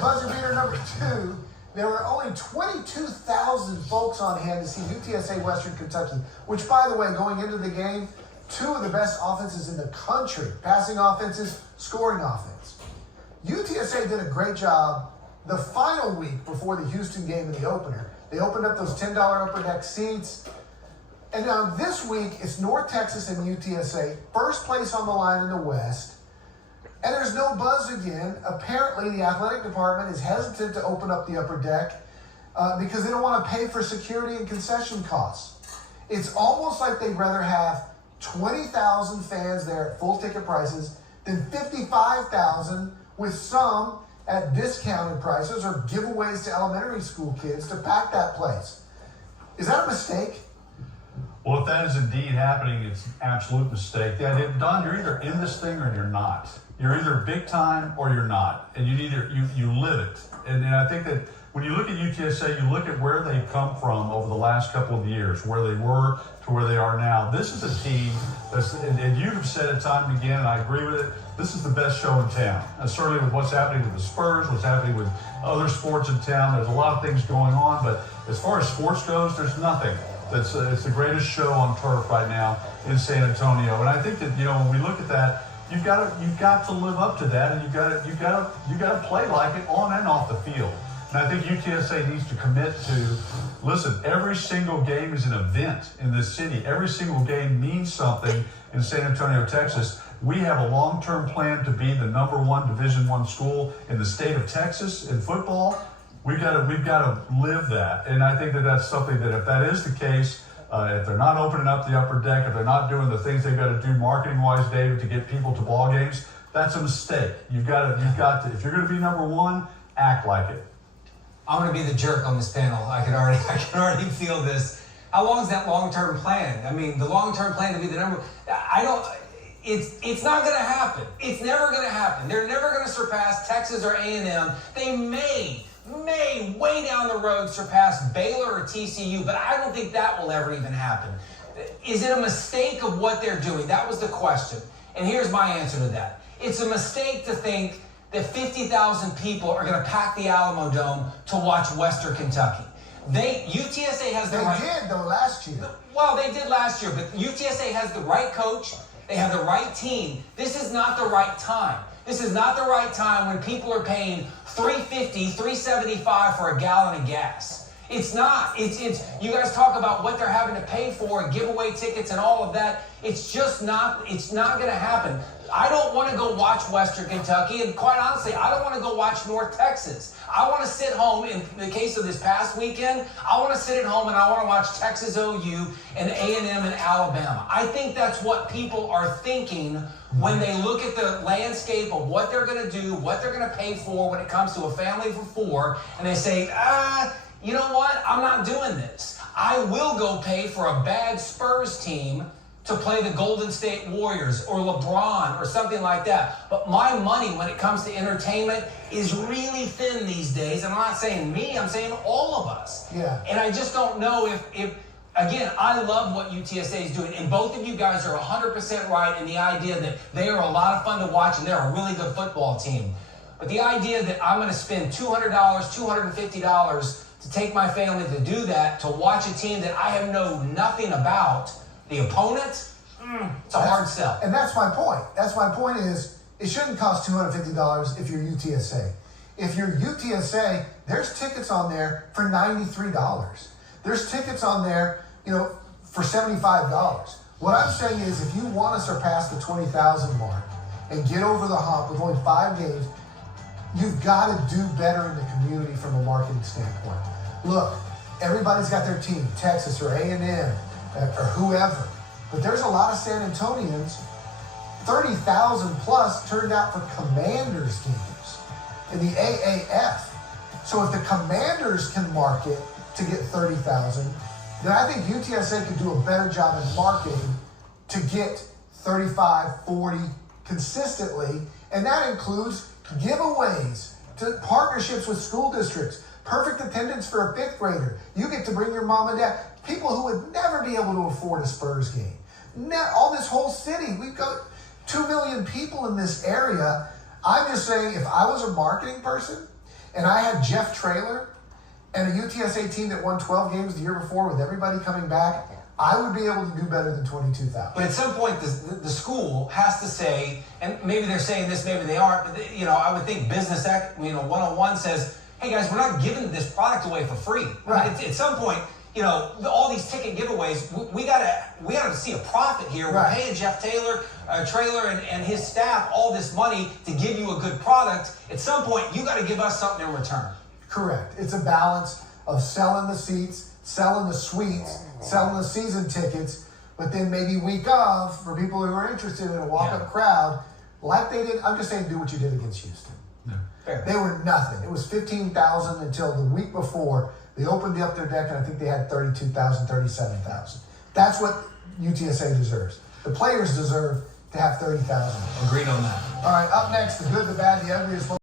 buzzer beater number 2, there were only 22,000 folks on hand to see UTSA Western Kentucky, which, by the way, going into the game, 2 of the best offenses in the country, passing offenses, scoring offense. UTSA did a great job the final week before the Houston game in the opener. They opened up those $10 upper deck seats. And now this week, it's North Texas and UTSA, first place on the line in the West. And there's no buzz again. Apparently, the athletic department is hesitant to open up the upper deck because they don't want to pay for security and concession costs. It's almost like they'd rather have 20,000 fans there at full ticket prices than 55,000 with some at discounted prices or giveaways to elementary school kids to pack that place. Is that a mistake? Well, if that is indeed happening, it's an absolute mistake. Don, you're either in this thing or you're not. You're either big time or you're not, and you live it. And I think that when you look at UTSA, you look at where they've come from over the last couple of years, where they were to where they are now. This is a team that's, and you have said it time and again, and I agree with it, this is the best show in town. And certainly with what's happening with the Spurs, what's happening with other sports in town, there's a lot of things going on, but as far as sports goes, there's nothing. It's the greatest show on turf right now in San Antonio. And I think that, when we look at that, you've got to live up to that, and you've got to play like it on and off the field. And I think UTSA needs to commit to, listen, every single game is an event in this city. Every single game means something in San Antonio, Texas. We have a long-term plan to be the #1 Division I school in the state of Texas in football. We've got to live that. And I think that that's something that if that is the case, if they're not opening up the upper deck, if they're not doing the things they've got to do marketing-wise, David, to get people to ball games, that's a mistake. You've got to, if you're going to be #1, act like it. I'm going to be the jerk on this panel. I can already feel this. How long is that long-term plan? I mean, the long-term plan to be the number. It's not going to happen. It's never going to happen. They're never going to surpass Texas or A&M. They may way down the road surpass Baylor or TCU, but I don't think that will ever even happen. Is it a mistake of what they're doing? That was the question. And here's my answer to that. It's a mistake to think that 50,000 people are going to pack the Alamo Dome to watch Western Kentucky. UTSA has the right... They did, though, last year. Well, they did last year, but UTSA has the right coach. They have the right team. This is not the right time. This is not the right time when people are paying $3.50, $3.75 for a gallon of gas. It's not. It's you guys talk about what they're having to pay for and giveaway tickets and all of that. It's just not. It's not going to happen. I don't want to go watch Western Kentucky, and quite honestly, I don't want to go watch North Texas. I want to sit home. In the case of this past weekend, I want to sit at home and I want to watch Texas OU and A&M and Alabama. I think that's what people are thinking when they look at the landscape of what they're going to do, what they're going to pay for when it comes to a family for 4, and they say, you know what? I'm not doing this. I will go pay for a bad Spurs team to play the Golden State Warriors or LeBron or something like that. But my money when it comes to entertainment is really thin these days. And I'm not saying me, I'm saying all of us. Yeah. And I just don't know if again, I love what UTSA is doing. And both of you guys are 100% right in the idea that they are a lot of fun to watch and they're a really good football team. But the idea that I'm going to spend $200, $250 to take my family to do that, to watch a team that I have known nothing about, the opponent, it's a hard sell. And that's my point. That's my point is it shouldn't cost $250 if you're UTSA. If you're UTSA, there's tickets on there for $93. There's tickets on there, for $75. What I'm saying is if you want to surpass the 20,000 mark and get over the hump with only 5 games, you've got to do better in the community from a marketing standpoint. Look, everybody's got their team, Texas or A&M or whoever, but there's a lot of San Antonians. 30,000 plus turned out for Commanders games in the AAF. So if the Commanders can market to get 30,000, then I think UTSA could do a better job in marketing to get 35, 40 consistently, and that includes giveaways, to partnerships with school districts, perfect attendance for a 5th grader. You get to bring your mom and dad, people who would never be able to afford a Spurs game. All this whole city, we've got 2 million people in this area. I'm just saying, if I was a marketing person, and I had Jeff Traylor and a UTSA team that won 12 games the year before with everybody coming back, I would be able to do better than 22,000. But at some point, the school has to say, and maybe they're saying this, maybe they aren't, but I would think Business 101 says, hey guys, we're not giving this product away for free. Right. I mean, at some point, all these ticket giveaways, we gotta see a profit here. We're Right. paying Jeff Traylor and his staff all this money to give you a good product. At some point, you got to give us something in return. Correct. It's a balance of selling the seats, selling the suites, selling the season tickets, but then maybe week of, for people who are interested in a walk-up crowd, like they did, I'm just saying do what you did against Houston. Yeah. Fair. They were nothing. It was 15,000 until the week before. They opened up their deck, and I think they had 32,000, 37,000. That's what UTSA deserves. The players deserve to have 30,000. Agreed on that. All right, up next, the good, the bad, the ugly is